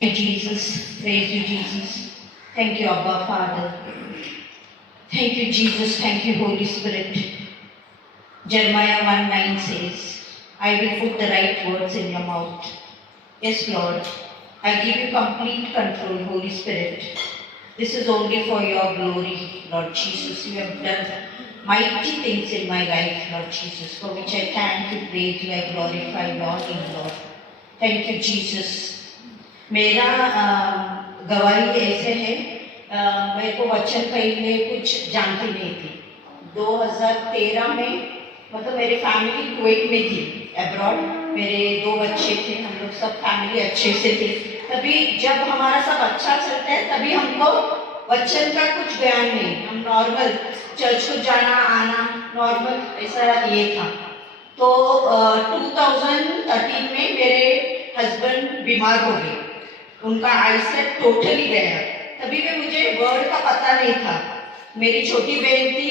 you, Jesus. Praise you, Jesus. Thank you, Abba, Father. Thank you, Jesus. Thank you, Holy Spirit. Jeremiah 1:9 says, I will put the right words in your mouth. Yes, Lord. I give you complete control, Holy Spirit. This is only for your glory, Lord Jesus. You have done mighty things in my life, Lord Jesus, for which I thank you, praise you, I glorify your name, Lord. Thank you, Jesus. मेरा गवाही ऐसे है, मेरे को वचन पहले कुछ जानती नहीं थी। 2013 में मतलब मेरी फैमिली कुवैत में थी, अब्रॉड। मेरे 2 बच्चे थे, हम लोग सब फैमिली अच्छे से थे। तभी जब हमारा सब अच्छा चलता है तभी हमको वचन का कुछ ज्ञान नहीं, हम नॉर्मल चर्च को जाना आना नॉर्मल ऐसा ये था। तो 2013 में मेरे हस्बैंड बीमार हो गए, उनका आईसेट टोटली गया। तभी भी मुझे वर्ड का पता नहीं था। मेरी छोटी बहन थी,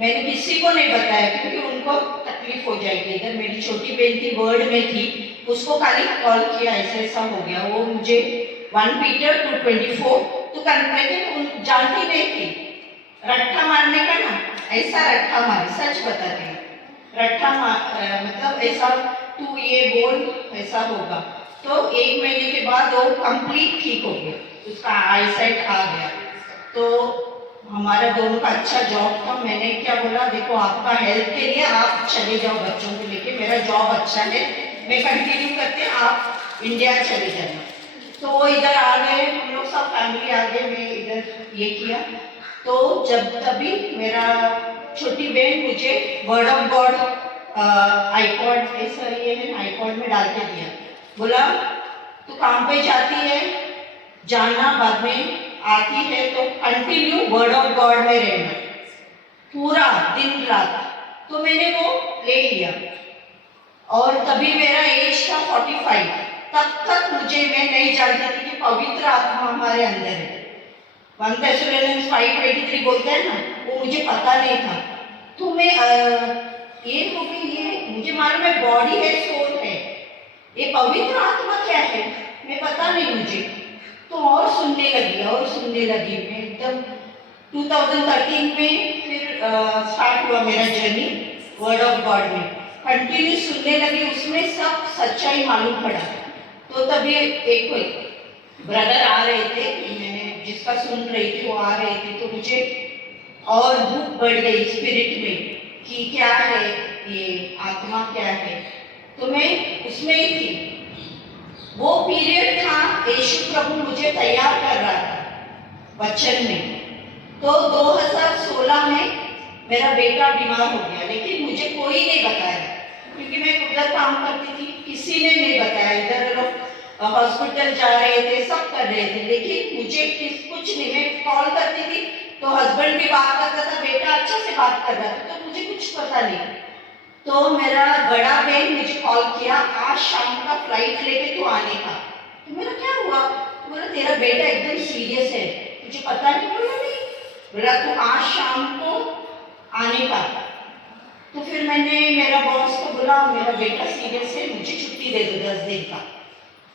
मैंने किसी को नहीं बताया क्योंकि उनको तकलीफ हो जाएगी। इधर मेरी छोटी बहन थी, वर्ड में थी, उसको खाली कॉल किया, ऐसा ऐसा हो गया। वो मुझे 1 पीटर 2:24 तो लेकिन जानती नहीं थी। रट्ठा मारने का ना, ऐसा रट्ठा मारे, सच बताते हैं। रट्ठा मतलब ऐसा तू ये बोल ऐसा होगा। तो 1 महीने के बाद वो कंप्लीट ठीक हो गया, उसका आईसाइट आ गया। तो हमारा दोनों का अच्छा जॉब था। मैंने क्या बोला, देखो आपका हेल्थ के लिए आप चले जाओ बच्चों को लेके, मेरा जॉब अच्छा है, मैं कंटिन्यू करते, आप इंडिया चले जाना। तो वो इधर आ गए, हम लोग सब फैमिली आ गए, मैं इधर ये किया। तो जब तभी मेरा छोटी बहन मुझे वर्ड ऑफ गॉड आईपॉड ऐसा ये है, आईपॉड में डाल के दिया, बोला तू काम पे जाती है, जाना, बाद में आती है तो कंटिन्यू वर्ड ऑफ गॉड में रहना, पूरा दिन रात। तो मैंने वो ले लिया और तभी मेरा एज था 45। तब तक मैं नहीं जानती थी कि पवित्र आत्मा हमारे अंदर है। 1 Thessalonians 5:23 बोलते हैं ना, वो मुझे पता नहीं था। तो मैं ये हो गई, ये मुझे मालूम है बॉडी है, सोल है, ये पवित्र आत्मा क्या है मैं पता नहीं मुझे। तो और सुनने लगी मैं एकदम। 2013 में फिर स्टार्ट हुआ मेरा जर्नी वर्ड ऑफ गॉड में, कंटिन्यू सुनने लगी, उसमें सब सच्चाई मालूम पड़ा। तो तभी एक कोई ब्रदर आ रहे थे, मैंने जिसका सुन रही थी वो आ रहे थे, तो मुझे और भूख बढ़ गई स्पिरिट में कि क्या है ये आत्मा क्या है। तो मैं उसमें ही थी। वो पीरियड था, यीशु प्रभु मुझे तैयार कर रहा था वचन में। तो 2016 में मेरा बेटा बीमार हो गया, लेकिन मुझे कोई नहीं बताया क्योंकि मैं उधर काम करती थी, किसी ने नहीं बताया। इधर लोग हॉस्पिटल जा रहे थे, सब कर रहे थे, लेकिन मुझे कुछ नहीं। मैं कॉल करती थी तो हस्बैंड भी बात करता था, बेटा अच्छा से बात कर रहा था, तो मुझे कुछ पता नहीं। तो मेरा बड़ा बहन मुझे कॉल किया, आज शाम का फ्लाइट लेके तू आने का। तो मेरा क्या हुआ, बोला तेरा बेटा एकदम सीरियस है, मुझे पता नहीं। बोला नहीं, बोला तू आज शाम को आने का। तो फिर मैंने मेरा बॉस को बोला मेरा बेटा सीरियस है, मुझे छुट्टी दे दो 10 दिन का।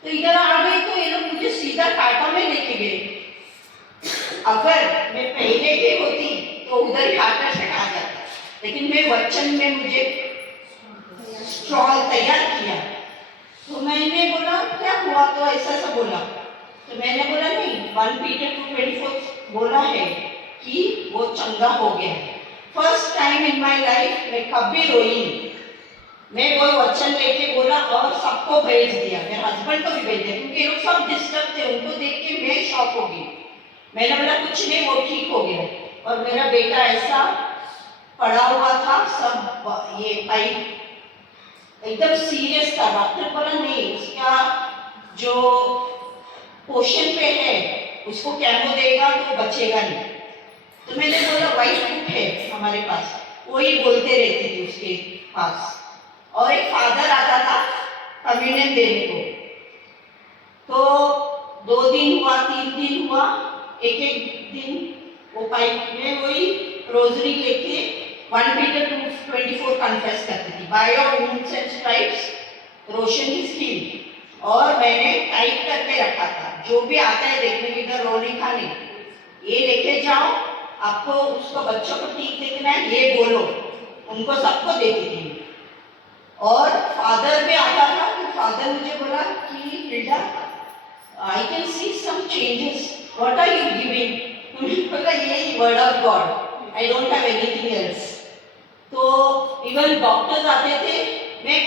तो इधर आ गई तो ये लोग मुझे सीधा टाटा में लेके गए। अगर मैं पहले गई होती तो उधर हार्ट अटैक आ जाता, लेकिन मैं वचन में मुझे स्ट्रॉल तैयार किया। तो मैंने बोला क्या हुआ, तो ऐसा सा बोला। तो मैंने बोला नहीं, 1 पीटर 2:24 बोला है कि वो चंगा हो गया है। First time in my life मैं कभी रोई नहीं। मैं वो वचन लेके बोला और सबको भेज दिया, मेरे हस्बैंड को भी भेज दिया क्योंकि लोग सब डिस्टर्ब थे, उनको देख के मैं शॉक हो गई। मैंने बोला कुछ नहीं, वो ठीक हो गया। और मेरा बेटा ऐसा पड़ा हुआ था, सब ये पाइप एकदम सीरियस था। डॉक्टर बोला नहीं, उसका जो पोषण पे है उसको कैमो देगा तो बचेगा नहीं। तो मैंने बोला वाइट बुक है हमारे पास, वही बोलते रहती थी उसके पास। और एक फादर आता था कम्युनियन देने को। तो 2 दिन हुआ, 3 दिन हुआ, एक दिन वो पाइप में वही रोजरी लेके 1 पीटर 2:24 कन्फेस करती थी, by your wounds and stripes Roshan is healed. और मैंने टाइप करके रखा था, जो भी आता है देखने में इधर रोने का नहीं, ये लेके जाओ, आपको उसको बच्चों को ठीक देखना है, ये बोलो, उनको सबको देती थी। और फादर भी आता था, तो फादर मुझे बोला कि Hilda, I can see some changes, what are you giving? बोला यही word of God, I don't have anything else. तो इवन डॉक्टर्स आते थे, मैं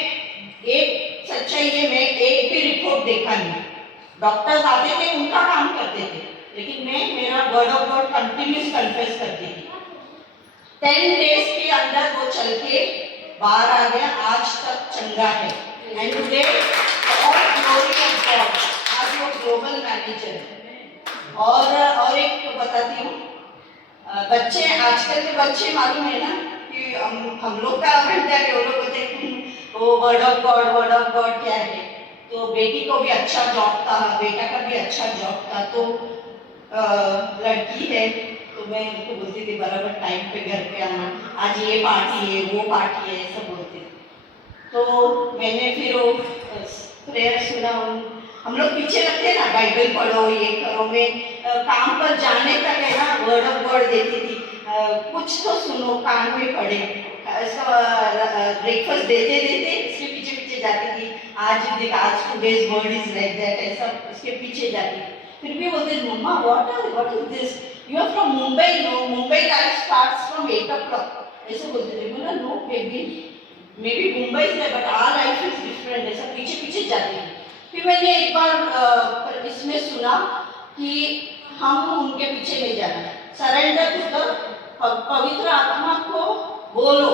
एक सच्चाई है, मैं एक भी रिपोर्ट देखा नहीं, डॉक्टर्स आते थे उनका काम करते थे, लेकिन मैं मेरा word of God continuous confess करती थी। 10 डेज के अंदर वो चल के बाहर आ गया, आज तक चंगा है। And today all glory of God, आज वो ग्लोबल मैनेजर है। और एक बताती हूँ, बच्चे आजकल के बच्चे मालूम है ना कि हम लोग का बनता है, वो लोग बोलते हैं वो वर्ड ऑफ गॉड क्या है। तो बेटी को भी अच्छा जॉब था, बेटा का भी अच्छा जॉब था, तो लड़की है तो मैं उनको बोलती थी बराबर टाइम पे घर पे आना, आज ये पार्टी है वो पार्टी है ऐसा बोलती थी। तो मैंने फिर वो प्रेयर सुना, हम लोग पीछे रखते ना, बाइबल पढ़ो ये करो, मैं काम पर जाने तक है ना वर्ड ऑफ गॉड देती थी, कुछ तो सुनो, कान में पड़े, ब्रेकफास्ट देते देते इसके पीछे पीछे जाती थी, आज today's word is like that, ऐसा इसके पीछे जाती थी। फिर भी बोलते मम्मा what is this, you are from Mumbai, no Mumbai life starts from 8 o'clock, ऐसे बोलते थे। बोला no baby, may be Mumbai से but our life is different, ऐसा पीछे पीछे जाती थी। फिर मैंने एक बार इसमें सुना कि हम उनके पीछे नहीं जाना, सरेंडर टू द पवित्र आत्मा को बोलो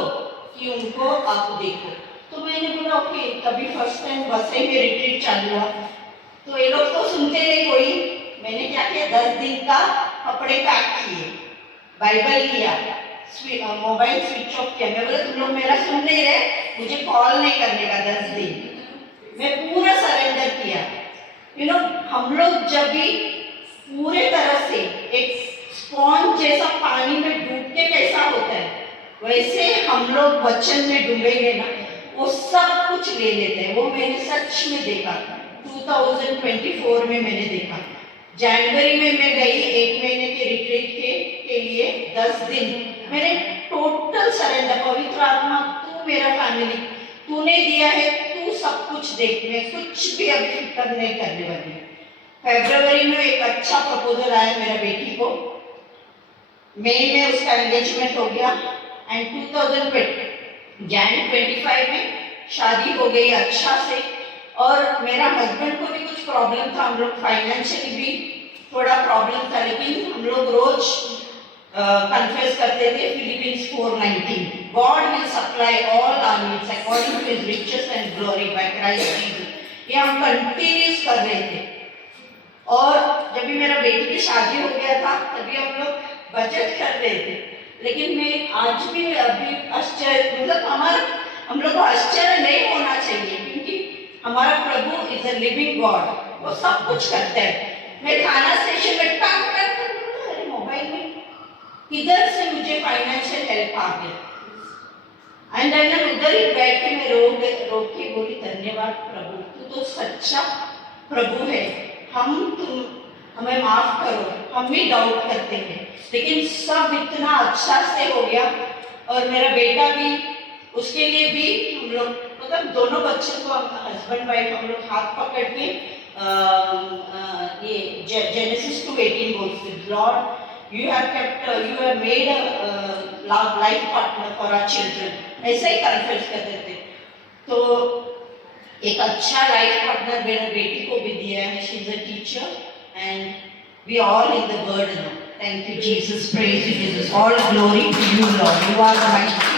कि उनको आप देखो। तो मैंने बोला ओके, कभी फर्स्ट टाइम बसे में रिट्रीट चालू हुआ, तो ये लोग तो सुनते नहीं कोई, मैंने क्या किया 10 दिन का कपड़े पैक किए, बाइबल लिया, मोबाइल स्विच ऑफ किया, मैं बोला तुम लोग मेरा सुन नहीं रहे, मुझे कॉल नहीं करने का 10 दिन, मैं पूरा सरेंडर किया। यू नो, हम लोग जब भी पूरे तरह से एक स्पॉन्ज जैसा पानी में डूब के कैसा होता है, वैसे हम लोग वचन में डूबेंगे ना, वो सब कुछ ले लेते हैं। वो मैंने सच में देखा, 2024 में मैंने देखा, जनवरी में मैं गई 1 महीने के रिट्रीट के लिए 10 दिन, मैंने टोटल सरेंडर, पवित्र आत्मा तू मेरा फैमिली, तूने दिया है, तू सब कुछ देख, मैं कुछ भी अभी फिक्र नहीं करने वाली। फरवरी में एक अच्छा प्रपोजल आया मेरा बेटी को, मई में उसका एंगेजमेंट हो गया, एंड 2025 में शादी हो गई अच्छा से। और मेरा हस्बैंड को भी कुछ प्रॉब्लम था, हम लोग फाइनेंशियली भी थोड़ा प्रॉब्लम था, लेकिन हम लोग रोज कन्फेस करते थे Philippians 4:19, God will supply all our needs according to his riches and glory by Christ Jesus. ये हम कंटिन्यूस कर रहे थे। और जब भी मेरा बेटी की शादी हो गया था तभी हम लोग बचत कर रहे थे, लेकिन मैं आज भी अभी आश्चर्य, मतलब हम लोग को आश्चर्य नहीं होना चाहिए, क्योंकि हमारा प्रभु इज अ लिविंग गॉड, वो सब कुछ करता है। मैं खाना स्टेशन में काम करता हूँ, अरे मोबाइल में किधर से मुझे फाइनेंशियल हेल्प आ गया, एंड देन उधर ही बैठ के मैं रो के बोली धन्यवाद प्रभु, तू तो सच्चा प्रभु है, तुम हमें माफ करो, हम भी डाउट करते हैं, लेकिन सब इतना अच्छा से हो गया। और मेरा बेटा भी, उसके लिए भी हम लोग, मतलब दोनों बच्चों को, हस्बैंड वाइफ हम लोग हाथ पकड़ के ये जेनेसिस 2:18 बोलते, Lord you have made a life partner for our children, ऐसे ही कन्फ्यूज करते थे। तो एक अच्छा लाइफ पार्टनर मेरे बेटी को भी दिया है, she is a teacher and we all in the word now. Thank you, Jesus. Praise you, Jesus. All glory to you, Lord. You are the mighty